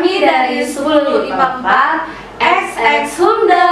Kami dari 10 IPA 4 XX Humda.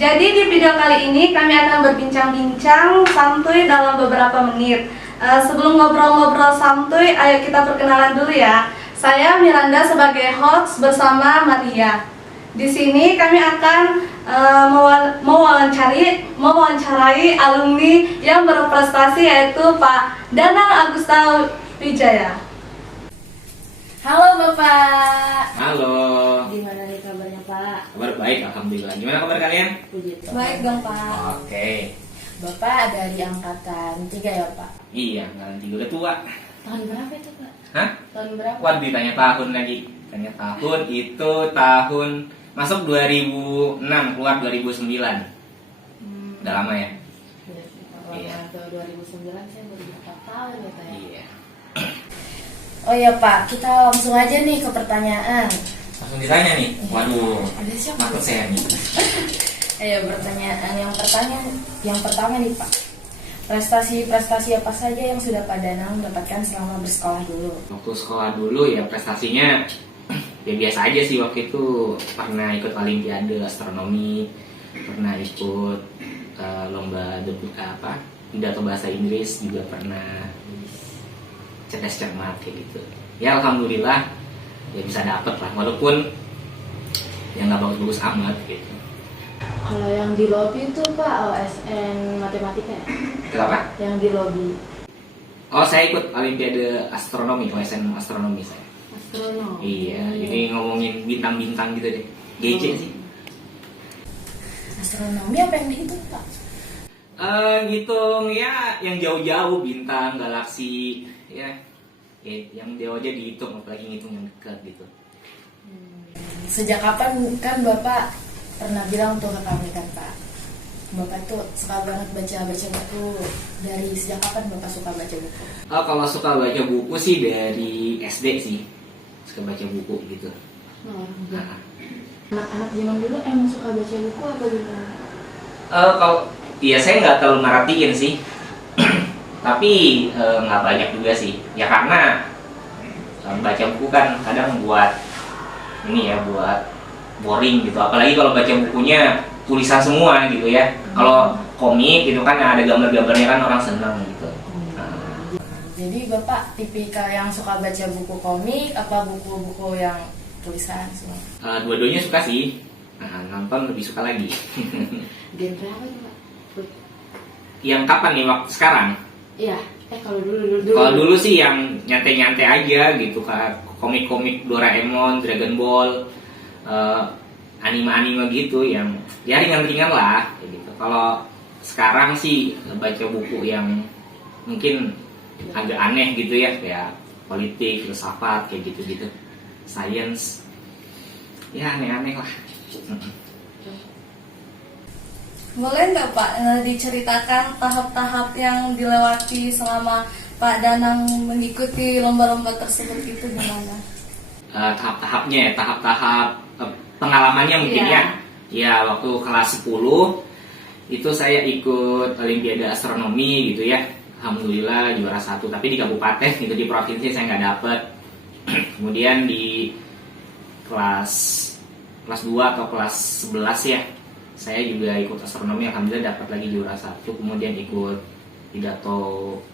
Jadi di video kali ini kami akan berbincang-bincang santuy dalam beberapa menit. Sebelum ngobrol-ngobrol santuy, ayo kita perkenalan dulu ya. Saya Miranda sebagai host bersama Maria. Di sini kami akan mewawancarai alumni yang berprestasi, yaitu Pak Danang Agusta Wijaya. Halo Bapak. Halo. Gimana nih kabarnya Pak? Kabar baik, alhamdulillah. Gimana kabar kalian? Puji Tuhan. Baik dong Pak. Oke. Bapak dari angkatan 3 ya Pak? Iya, nanti udah tua. Tahun berapa itu Pak? Hah? Tahun berapa? Waduh, ditanya tahun lagi. Tanya tahun itu tahun masuk 2006, keluar 2009. Udah lama ya? Kalau Iya. tahun 2009 saya baru 4 tahun ya Pak ya? Iya. Oh iya Pak, kita langsung aja nih ke pertanyaan. Langsung ditanya nih. Waduh. Ada siapa? Takut saya nih. Ayo pertanyaan yang pertama nih Pak. Prestasi apa saja yang sudah Pak Danang dapatkan selama bersekolah dulu? Waktu sekolah dulu ya prestasinya ya biasa aja sih. Waktu itu pernah ikut olimpiade astronomi, pernah ikut lomba pidato bahasa Inggris, juga pernah cerdas cermat kayak gitu. Ya alhamdulillah ya bisa dapet lah, walaupun yang nggak bagus-bagus amat gitu. Kalau yang di lobby itu Pak, OSN matematika ya? Kenapa? Yang di lobby Oh, saya ikut olimpiade astronomi, OSN astronomi saya. astronom. Iya, jadi ngomongin bintang-bintang gitu deh. GC sih. Astronomi apa yang dihitung Pak? Ngitung ya yang jauh-jauh, bintang, galaksi, ya yang jauh aja dihitung, apalagi ngitung yang dekat gitu. Sejak kapan kan Bapak pernah bilang tuh ke kami kan Pak, Bapak tuh suka banget baca buku. Dari sejak kapan Bapak suka baca buku? Kalau suka baca buku sih dari SD sih, suka baca buku gitu. Oh, Nah, anak-anak zaman dulu emang suka baca buku apa gimana? kalau iya saya nggak terlalu merhatiin sih, tapi nggak banyak juga sih. Ya karena baca buku kan kadang buat ini ya, buat boring gitu. Apalagi kalau baca bukunya tulisan semua gitu ya. Kalau komik gitu kan ada gambar-gambarnya kan orang senang gitu. Jadi Bapak tipikal yang suka baca buku komik apa buku-buku yang tulisan semua? Dua-duanya suka sih. Nonton lebih suka lagi. Genre apa tuh Pak? Yang kapan nih, waktu sekarang? Iya, kalau dulu. Kalau dulu sih yang nyantai-nyantai aja gitu, kayak komik-komik Doraemon, Dragon Ball, anime-anime gitu yang ya ringan-ringan lah kayak gitu. Kalau sekarang sih baca buku yang mungkin agak aneh gitu ya, kayak politik, filsafat kayak gitu-gitu, science, ya aneh-aneh lah. Boleh nggak Pak diceritakan tahap-tahap yang dilewati selama Pak Danang mengikuti lomba-lomba tersebut itu gimana? Tahap-tahapnya ya, tahap-tahap pengalamannya mungkin Iya. ya waktu kelas 10 itu saya ikut olimpiade astronomi gitu ya, alhamdulillah juara 1, tapi di kabupaten gitu, di provinsi saya nggak dapet. Kemudian di kelas 2 atau kelas 11 ya, saya juga ikut astronomi, alhamdulillah dapat lagi juara 1. Kemudian ikut pidato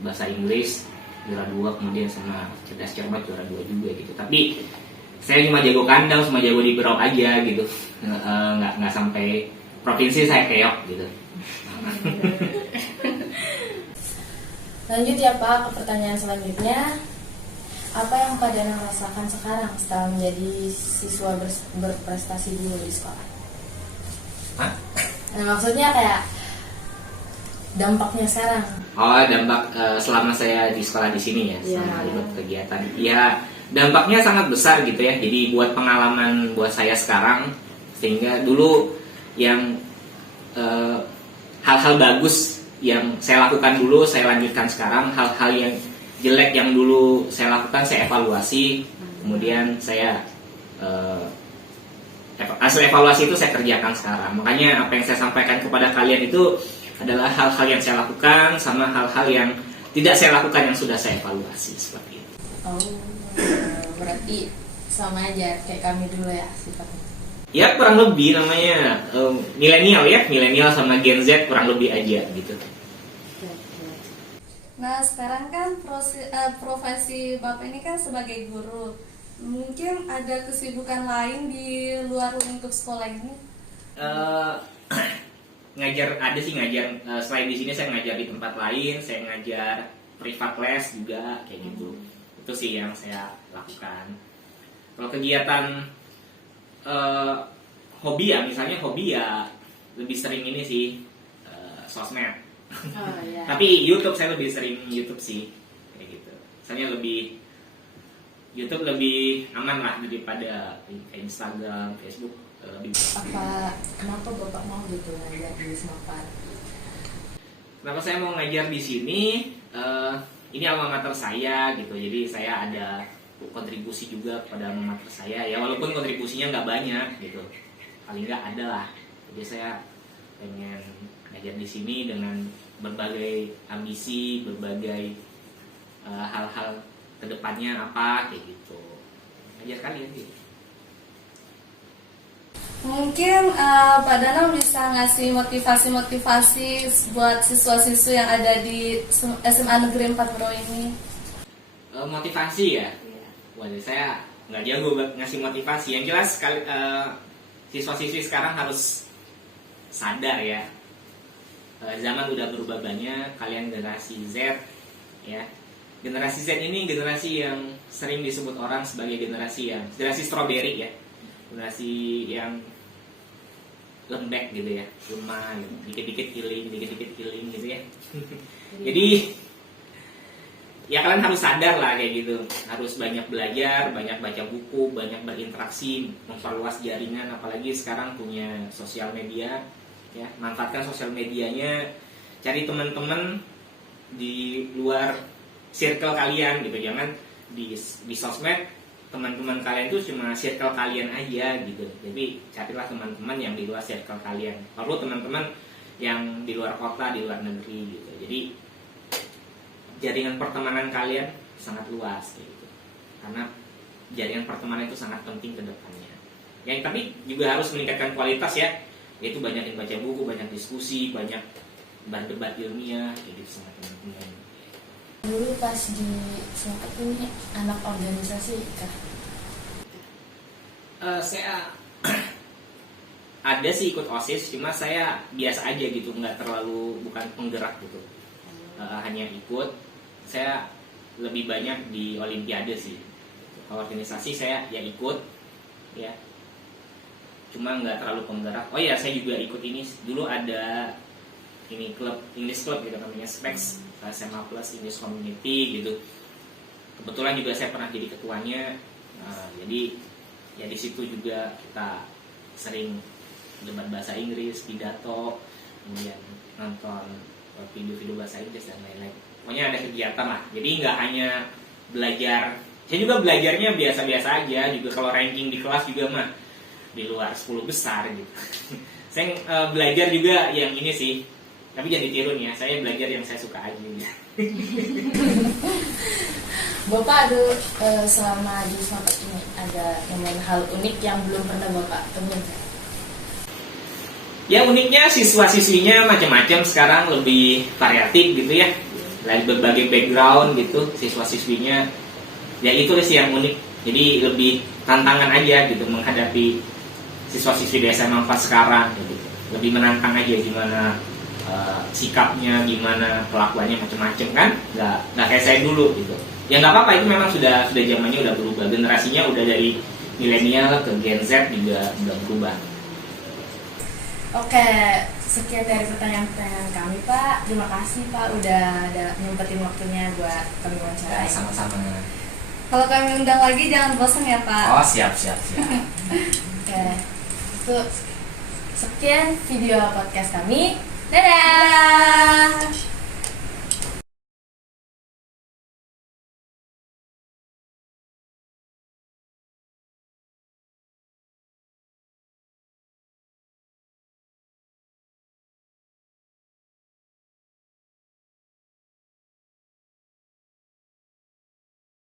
bahasa Inggris juara 2, kemudian sama cerdas cermat juara 2 juga gitu. Tapi saya cuma jago kandang, cuma jago di berau aja gitu, nggak sampai provinsi saya keok gitu. Lanjut ya Pak ke pertanyaan selanjutnya. Apa yang Pak Danang rasakan sekarang setelah menjadi siswa berprestasi dulu di sekolah? Hah? Nah, maksudnya kayak dampaknya sekarang. Oh, dampak selama saya di sekolah di sini ya, Iya. sama ikut kegiatan. Ya, dampaknya sangat besar gitu ya. Jadi buat pengalaman buat saya sekarang, sehingga dulu yang hal-hal bagus yang saya lakukan dulu saya lanjutkan sekarang, hal-hal yang jelek yang dulu saya lakukan saya evaluasi, kemudian saya hasil evaluasi itu saya kerjakan sekarang. Makanya apa yang saya sampaikan kepada kalian itu adalah hal-hal yang saya lakukan sama hal-hal yang tidak saya lakukan yang sudah saya evaluasi, seperti itu. Oh, berarti sama aja kayak kami dulu ya sifatnya. Ya kurang lebih namanya milenial ya, milenial sama Gen Z kurang lebih aja gitu. Nah, sekarang kan profesi Bapak ini kan sebagai guru. Mungkin ada kesibukan lain di luar lingkup sekolah ini? Ngajar ada sih ngajar. Selain di sini saya ngajar di tempat lain, saya ngajar privat les juga kayak gitu. Itu sih yang saya lakukan. Kalau kegiatan hobi ya, misalnya hobi ya lebih sering ini sih sosmed. Oh, iya. Tapi YouTube saya lebih sering YouTube sih kayak gitu. Misalnya YouTube lebih aman lah daripada Instagram, Facebook lebih. Kenapa Bapak mau gitu ngajar di Semakpar? Kenapa saya mau ngajar di sini? Ini alma mater saya gitu. Jadi saya ada kontribusi juga kepada alma mater saya. Ya walaupun kontribusinya nggak banyak gitu, paling nggak ada lah. Jadi saya pengen ngajar di sini dengan berbagai ambisi, berbagai hal-hal kedepannya apa kayak gitu. Ngajar kalian gitu. Mungkin Pak Danang bisa ngasih motivasi-motivasi buat siswa-siswi yang ada di SMA Negeri 4 Bro ini. Motivasi ya? Waduh, saya nggak jago ngasih motivasi. Yang jelas siswa-siswi sekarang harus sadar ya. Zaman udah berubah banyak. Kalian generasi Z ya. Generasi Z ini generasi yang sering disebut orang sebagai generasi strawberry ya. Generasi yang lembek gitu ya, lemah gitu. Dikit-dikit killing gitu ya. Jadi ya kalian harus sadar lah kayak gitu. Harus banyak belajar, banyak baca buku, banyak berinteraksi, memperluas jaringan. Apalagi sekarang punya sosial media ya. Manfaatkan sosial medianya. Cari teman-teman di luar circle kalian gitu. Jangan di sosmed teman-teman kalian itu cuma circle kalian aja gitu. Jadi carilah teman-teman yang di luar circle kalian. Perlu teman-teman yang di luar kota, di luar negeri gitu. Jadi jaringan pertemanan kalian sangat luas gitu. Karena jaringan pertemanan itu sangat penting ke depannya. Yang tapi juga harus meningkatkan kualitas ya. Yaitu banyakin baca buku, banyak diskusi, banyak berdebat ilmiah kayak gitu sama teman-teman. Dulu pas di Semakpar ini anak organisasi kah? Saya ada sih ikut OSIS, cuma saya biasa aja gitu, nggak terlalu, bukan penggerak gitu. Hanya ikut. Saya lebih banyak di Olimpiade sih. Kalau organisasi saya ya ikut ya, cuma nggak terlalu penggerak. Oh ya, saya juga ikut ini dulu, ada ini klub English Club gitu namanya, Specs SMA Plus English Community gitu. Kebetulan juga saya pernah jadi ketuanya. Jadi ya di situ juga kita sering debat bahasa Inggris, pidato, kemudian nonton video-video bahasa Inggris dan lain-lain. Pokoknya ada kegiatan lah. Jadi nggak hanya belajar. Saya juga belajarnya biasa-biasa aja. Juga kalau ranking di kelas juga mah di luar 10 besar gitu. Saya belajar juga yang ini sih. Tapi jangan ditiru nih ya, saya belajar yang saya suka aja ya. Bapak selama di Semakpar ini ada nemuin hal unik yang belum pernah Bapak temuin? Ya uniknya siswa-siswinya macam-macam sekarang, lebih variatif gitu ya. Dari berbagai background gitu siswa-siswinya. Ya itu sih yang unik. Jadi lebih tantangan aja gitu menghadapi siswa-siswi di SMA 4 sekarang gitu. Lebih menantang aja gimana sikapnya, gimana kelakuannya, macam-macam kan, nggak kayak saya dulu gitu. Ya nggak apa-apa, itu memang sudah zamannya udah berubah, generasinya udah dari milenial ke Gen Z juga udah berubah. Oke, sekian dari pertanyaan-pertanyaan kami Pak. Terima kasih Pak udah ada nyempetin waktunya buat kami wawancara. Sama-sama. Kalau kami undang lagi jangan bosan ya Pak. Oh siap. Oke, itu sekian video podcast kami. Dadah.